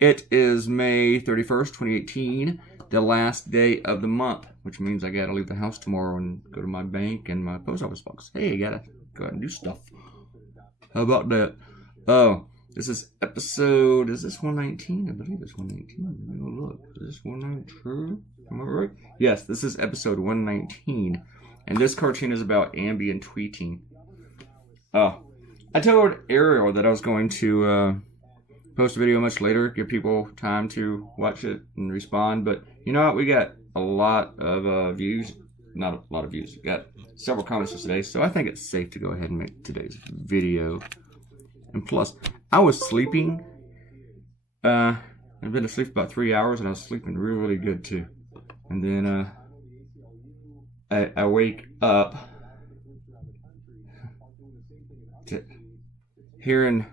It is May 31st, 2018, the last day of the month, which means I gotta leave the house tomorrow and go to my bank and my post office box. Hey, I gotta go out and do stuff. How about that? Oh, this is episode, is this 119? I believe it's 119. Let me go look. Is this 119? Am I right? Yes, this is episode 119. And this cartoon is about Ambien Tweeting. I told Ariel that I was going to post a video much later, give people time to watch it and respond. But you know what? We got a lot of views. Not a lot of views. We got several comments today. So I think it's safe to go ahead and make today's video. And plus, I was sleeping. I've been asleep about 3 hours, and I was sleeping really, really good too. And then I wake up to hearing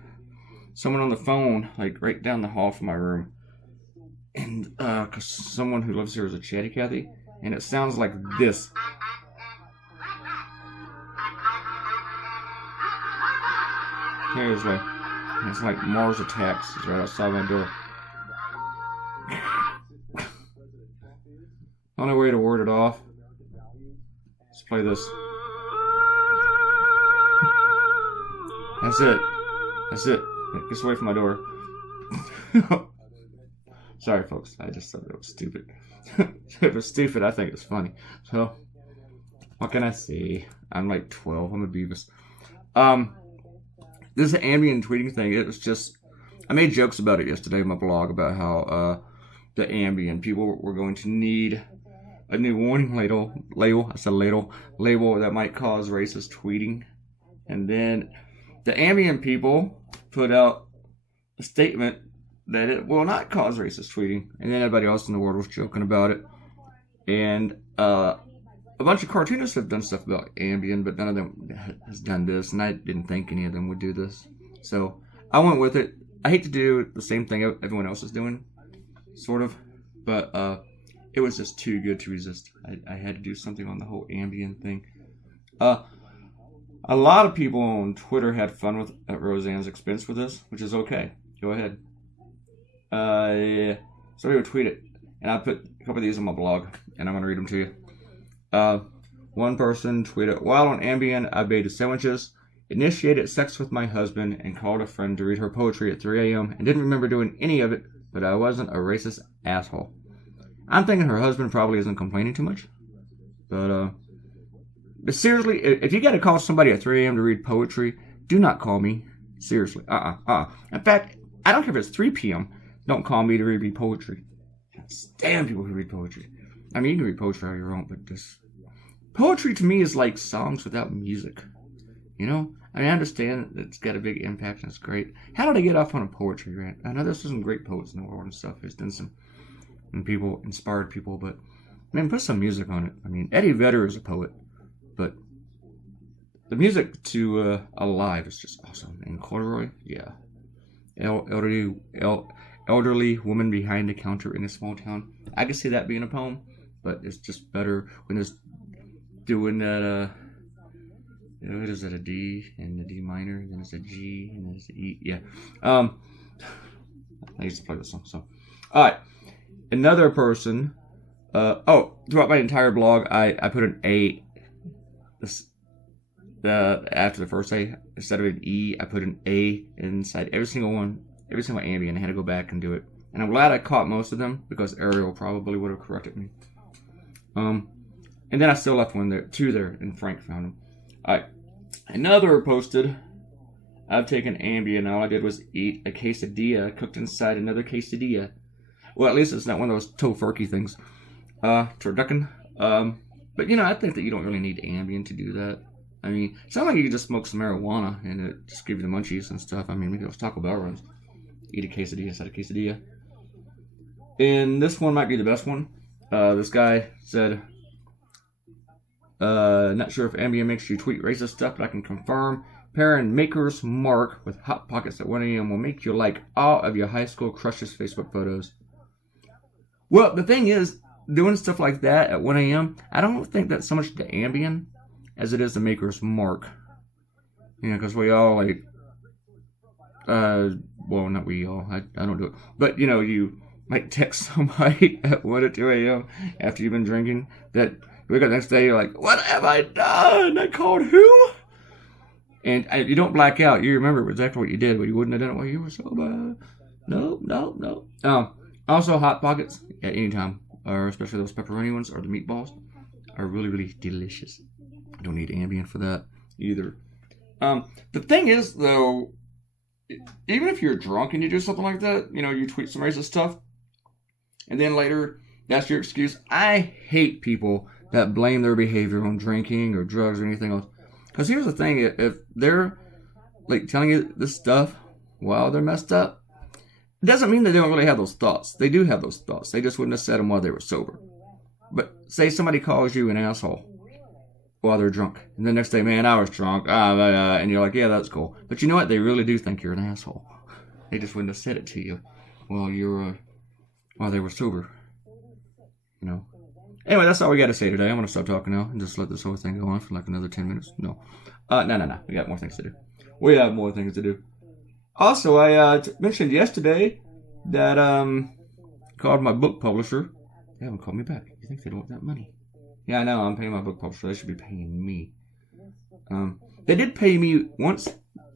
someone on the phone, like right down the hall from my room. And cause someone who lives here is a chatty Cathy, and it sounds like this. Here's like, it's like Mars Attacks. It's right outside my door. Only way to ward it off. Let's play this. That's it. That's it. It gets away from my door. Sorry, folks. I just thought it was stupid. If it was stupid, I think it's funny. So, what can I say? I'm like 12. I'm a Beavis. This Ambien Tweeting thing, it was just... I made jokes about it yesterday in my blog about how the Ambien people were going to need a new warning label that might cause racist tweeting. And then the Ambien people put out a statement that it will not cause racist tweeting. And then everybody else in the world was joking about it. And a bunch of cartoonists have done stuff about Ambien, but none of them has done this. And I didn't think any of them would do this. So I went with it. I hate to do the same thing everyone else is doing, sort of. But it was just too good to resist. I had to do something on the whole Ambien thing. A lot of people on Twitter had fun at Roseanne's expense with this, which is okay. Go ahead. Somebody would tweet it, and I put a couple of these on my blog, and I'm going to read them to you. One person tweeted, "While on Ambien, I baked sandwiches, initiated sex with my husband, and called a friend to read her poetry at 3 a.m. and didn't remember doing any of it, but I wasn't a racist asshole." I'm thinking her husband probably isn't complaining too much. But seriously, if you got to call somebody at 3 a.m. to read poetry, do not call me. Seriously. In fact, I don't care if it's 3 p.m. Don't call me to read me poetry. I can't stand people who read poetry. I mean, you can read poetry how you want, but this... Poetry to me is like songs without music. You know? I mean, I understand it's got a big impact and it's great. How did I get off on a poetry rant? I know there's some great poets in the world and stuff. There's been some... and people, inspired people, but man, put some music on it. I mean, Eddie Vedder is a poet, but the music to Alive is just awesome. And Corduroy, yeah. Elderly woman behind the counter in a small town. I can see that being a poem, but it's just better when it's doing that, what is it, a D and a D minor, then it's a G, and then it's an E, yeah. I used to play this song, so. Alright. Another person, throughout my entire blog, I put an A after the first A. Instead of an E, I put an A inside every single Ambien. I had to go back and do it. And I'm glad I caught most of them, because Ariel probably would have corrected me. And then I still left two there, and Frank found them. Alright, another posted, "I've taken Ambien, and all I did was eat a quesadilla cooked inside another quesadilla." Well, at least it's not one of those tofurkey things. Turducken. But, you know, I think that you don't really need Ambien to do that. I mean, it's not like you can just smoke some marijuana and it just give you the munchies and stuff. I mean, maybe those Taco Bell runs. Eat a quesadilla inside a quesadilla. And this one might be the best one. This guy said, "Not sure if Ambien makes you tweet racist stuff, but I can confirm. Pairing Maker's Mark with Hot Pockets at 1 a.m. will make you like all of your high school crushes' Facebook photos." Well, the thing is, doing stuff like that at 1 a.m., I don't think that's so much the Ambien as it is the Maker's Mark. You know, because we all, like, well, not we all. I don't do it. But, you know, you might text somebody at 1 or 2 a.m. after you've been drinking that you wake up the next day, you're like, what have I done? I called who? And you don't black out. You remember exactly what you did, but you wouldn't have done it while you were sober. No. Also, Hot Pockets at any time, or especially those pepperoni ones or the meatballs, are really, really delicious. I don't need Ambien for that either. The thing is, though, even if you're drunk and you do something like that, you know, you tweet some racist stuff, and then later, that's your excuse. I hate people that blame their behavior on drinking or drugs or anything else. Because here's the thing, if they're, like, telling you this stuff while they're messed up, it doesn't mean they don't really have those thoughts. They do have those thoughts. They just wouldn't have said them while they were sober. But say somebody calls you an asshole while they're drunk. And the next day, man, I was drunk. And you're like, yeah, that's cool. But you know what? They really do think you're an asshole. They just wouldn't have said it to you while they were sober. You know? Anyway, that's all we got to say today. I'm going to stop talking now and just let this whole thing go on for like another 10 minutes. No. No. We got more things to do. We have more things to do. Also, I mentioned yesterday that called my book publisher. They haven't called me back. You think they don't want that money? Yeah, I know. I'm paying my book publisher. They should be paying me. They did pay me once.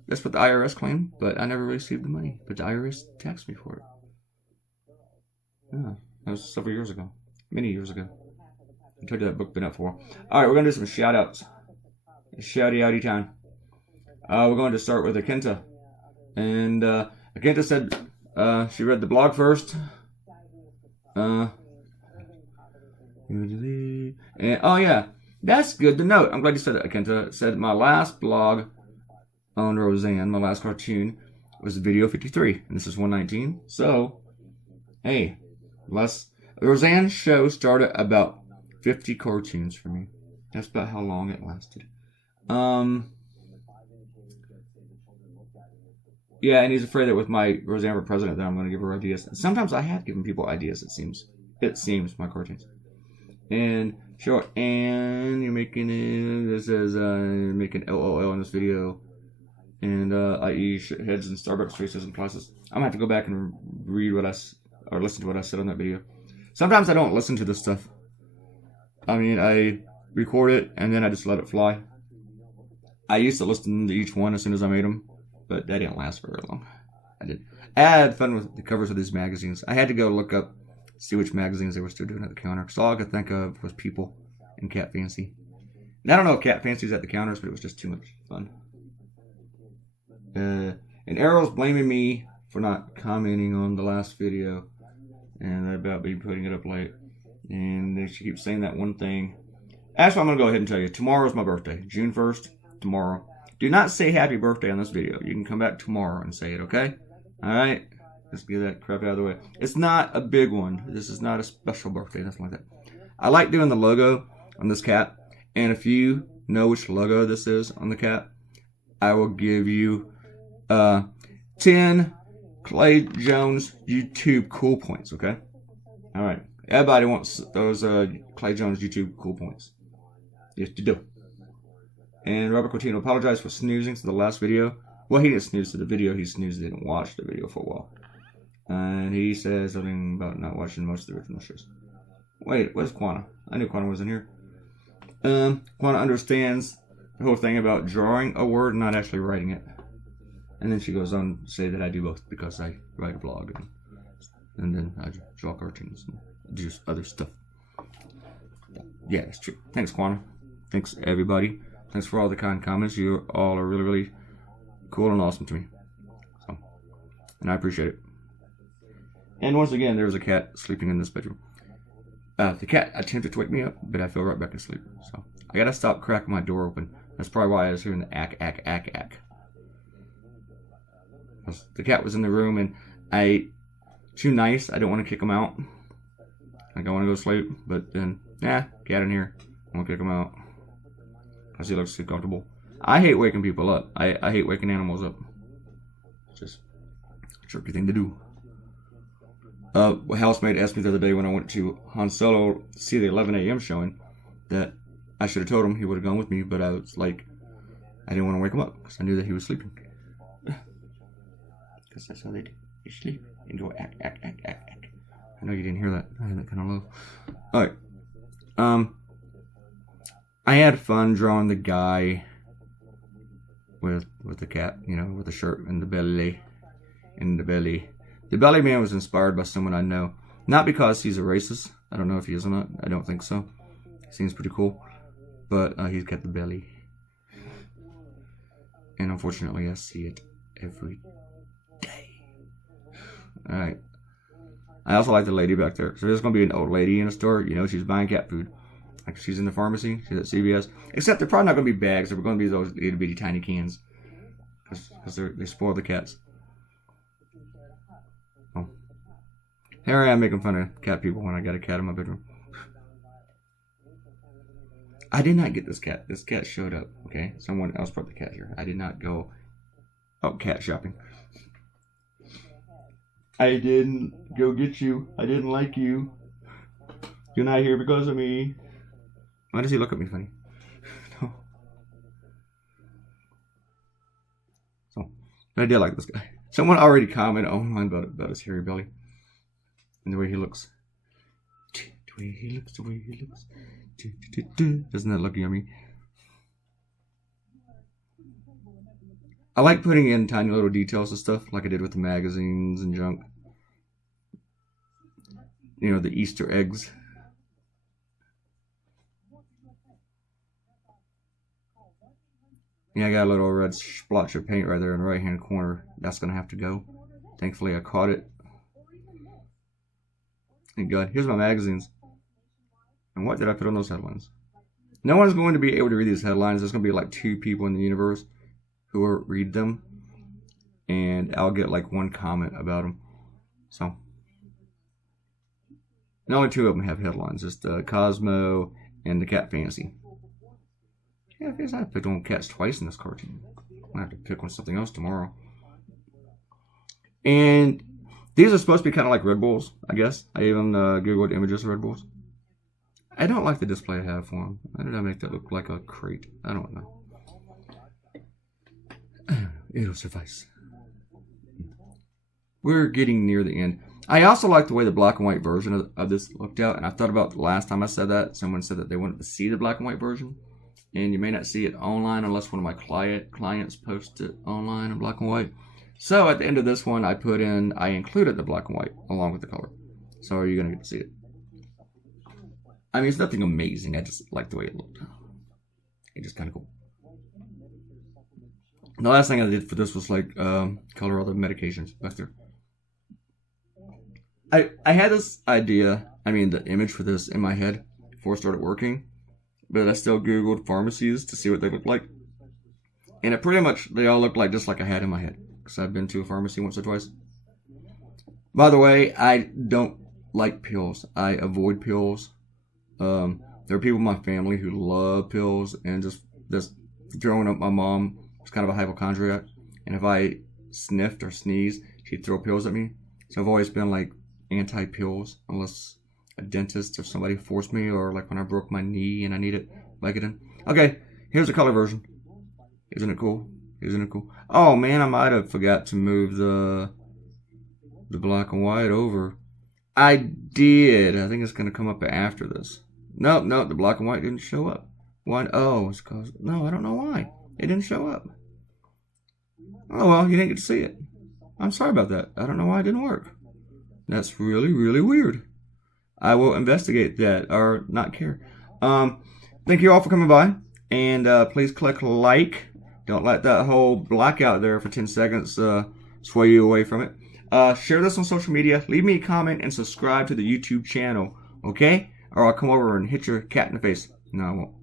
That's what the IRS claimed, but I never received the money. But the IRS taxed me for it. Yeah, that was several years ago. Many years ago. I told you that book been up for. Alright, we're going to do some shout-outs. Shouty-outy time. We're going to start with Akenta. And Akenta said she read the blog first. And, oh yeah, that's good to note. I'm glad you said it, Akenta. It said my last blog on Roseanne, my last cartoon, was video 53. And this is 119. So, hey, the Roseanne show started about 50 cartoons for me. That's about how long it lasted. Yeah, and he's afraid that with my Roseanne for President that I'm going to give her ideas. And sometimes I have given people ideas, it seems. It seems, my cartoons. And, sure, and you're making it, this is, making LOL in this video. And, i.e. heads and Starbucks faces and places. I'm going to have to go back and read or listen to what I said on that video. Sometimes I don't listen to this stuff. I mean, I record it, and then I just let it fly. I used to listen to each one as soon as I made them, but that didn't last very long. I had fun with the covers of these magazines. I had to go look up, see which magazines they were still doing at the counter, because all I could think of was People and Cat Fancy. And I don't know if Cat Fancy's at the counters, but it was just too much fun. And Errol's blaming me for not commenting on the last video, and about me putting it up late. And she keeps saying that one thing. Actually, I'm going to go ahead and tell you. Tomorrow's my birthday. June 1st, tomorrow. Do not say happy birthday on this video. You can come back tomorrow and say it, okay? Alright? Let's get that crap out of the way. It's not a big one. This is not a special birthday, nothing like that. I like doing the logo on this cat. And if you know which logo this is on the cat, I will give you 10 Clay Jones YouTube cool points, okay? Alright. Everybody wants those Clay Jones YouTube cool points. Yes, you do. And Robert Coutinho apologized for snoozing to the last video. Well, he didn't snooze to the video. He snoozed didn't watch the video for a while. And he says something about not watching most of the original shows. Wait, where's Quana? I knew Quana was in here. Quana understands the whole thing about drawing a word and not actually writing it. And then she goes on to say that I do both because I write a blog and then I draw cartoons and do other stuff. Yeah, that's true. Thanks, Quana. Thanks, everybody. Thanks for all the kind comments. You all are really, really cool and awesome to me. So, and I appreciate it. And once again, there's a cat sleeping in this bedroom. The cat attempted to wake me up, but I fell right back asleep. So I gotta stop cracking my door open. That's probably why I was hearing the ack. The cat was in the room, and too nice. I don't want to kick him out. Like I want to go to sleep, but then, cat in here. I won't kick him out. Because he looks too comfortable. I hate waking people up. I hate waking animals up. It's just a tricky thing to do. A housemate asked me the other day when I went to Han Solo to see the 11 a.m. showing that I should have told him he would have gone with me, but I was like, I didn't want to wake him up because I knew that he was sleeping. Because that's how they do. They sleep and go act. I know you didn't hear that. I had that kind of low. Alright. I had fun drawing the guy with the cat, you know, with the shirt and the belly. The belly man was inspired by someone I know. Not because he's a racist. I don't know if he is or not. I don't think so. Seems pretty cool. But he's got the belly. And unfortunately, I see it every day. Alright. I also like the lady back there. So there's going to be an old lady in a store. You know, she's buying cat food. Like she's in the pharmacy. She's at CVS. Except they're probably not going to be bags. They're going to be those itty bitty tiny cans. Because they spoil the cats. Oh. Here I am making fun of cat people when I got a cat in my bedroom. I did not get this cat. This cat showed up. Okay? Someone else brought the cat here. I did not go out cat shopping. I didn't go get you. I didn't like you. You're not here because of me. Why does he look at me funny? No. So, I did like this guy. Someone already commented online about his hairy belly. And the way he looks. The way he looks. Doesn't that look yummy? I like putting in tiny little details and stuff, like I did with the magazines and junk. You know, the Easter eggs. Yeah, I got a little red splotch of paint right there in the right hand corner. That's going to have to go. Thankfully, I caught it. Thank God. Here's my magazines. And what did I put on those headlines? No one's going to be able to read these headlines. There's going to be like 2 people in the universe who will read them. And I'll get like 1 comment about them. So. And only 2 of them have headlines. Just Cosmo and the Cat Fantasy. Yeah, I guess I picked on cats twice in this cartoon. I have to pick on something else tomorrow. And these are supposed to be kind of like Red Bulls, I guess. I even Googled images of Red Bulls. I don't like the display I have for them. Why did I make that look like a crate? I don't know. It'll suffice. We're getting near the end. I also like the way the black and white version of this looked out. And I thought about the last time I said that. Someone said that they wanted to see the black and white version. And you may not see it online unless one of my clients posts it online in black and white. So at the end of this one, I included the black and white along with the color. So you're going to get to see it. I mean, it's nothing amazing. I just like the way it looked. It's just kind of cool. The last thing I did for this was like color all the medications back there. I had this idea, the image for this in my head before I started working. But I still Googled pharmacies to see what they look like. And it pretty much, they all look like just like I had in my head. Because I've been to a pharmacy once or twice. By the way, I don't like pills. I avoid pills. There are people in my family who love pills. And just growing up, my mom was kind of a hypochondriac. And if I sniffed or sneezed, she'd throw pills at me. So I've always been like anti-pills. Unless a dentist or somebody forced me, or like when I broke my knee and I needed Vicodin. Okay, here's the color version. Isn't it cool? Isn't it cool? Oh man, I might have forgot to move the black and white over. I did. I think it's gonna come up after this. Nope, the black and white didn't show up. Why? Oh, it's cause no, I don't know why. It didn't show up. Oh well, you didn't get to see it. I'm sorry about that. I don't know why it didn't work. That's really, really weird. I will investigate that, or not care. Thank you all for coming by. And please click like. Don't let that whole blackout there for 10 seconds sway you away from it. Share this on social media. Leave me a comment and subscribe to the YouTube channel. Okay? Or I'll come over and hit your cat in the face. No, I won't.